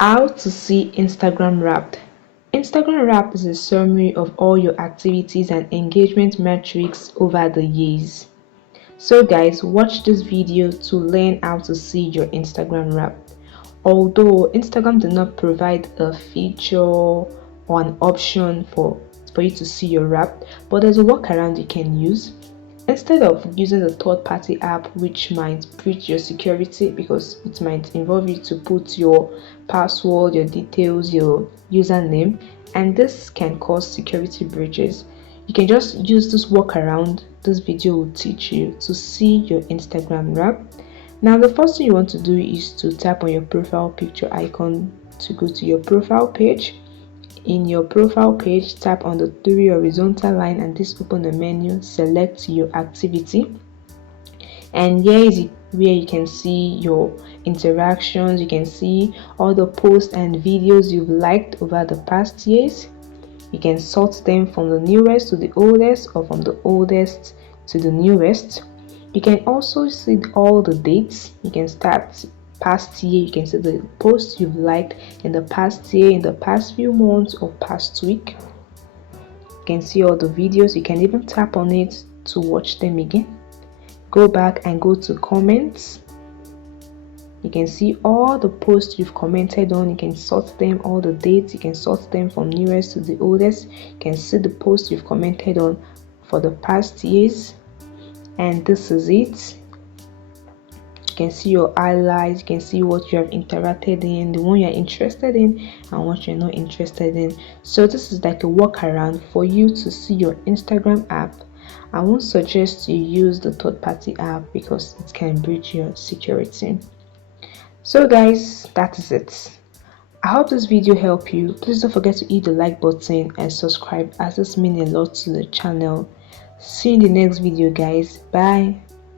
How to see Instagram Wrapped. Instagram Wrapped is a summary of all your activities and engagement metrics over the years. So guys, watch this video to learn how to see your Instagram Wrapped. Although Instagram does not provide a feature or an option for you to see your Wrapped, but there's a workaround you can use. Instead of using a third-party app which might breach your security because it might involve you to put your password, your details, your username, and this can cause security breaches, you can just use this workaround this video will teach you to see your Instagram Wrap. Now the first thing you want to do is to tap on your profile picture icon to go to your profile page. In your profile page, tap on the three horizontal line and this open the menu, select your activity, and here is where you can see your interactions. You can see all the posts and videos you've liked over the past years. You can sort them from the newest to the oldest or from the oldest to the newest. You can also see all the dates. You can start past year. You can see the posts you've liked in the past year, in the past few months or past week. You can see all the videos. You can even tap on it to watch them again. Go back and go to comments. You can see all the posts you've commented on. You can sort them, all the dates. You can sort them from newest to the oldest. You can see the posts you've commented on for the past years, and this is it. You can see your highlights. You can see what you have interacted in, the one you're interested in and what you're not interested in. So this is like a workaround for you to see your Instagram app. I won't suggest you use the third-party app because it can breach your security. So guys, that is it. I hope this video helped you. Please don't forget to hit the like button and subscribe, as this means a lot to the channel. See you in the next video guys. Bye.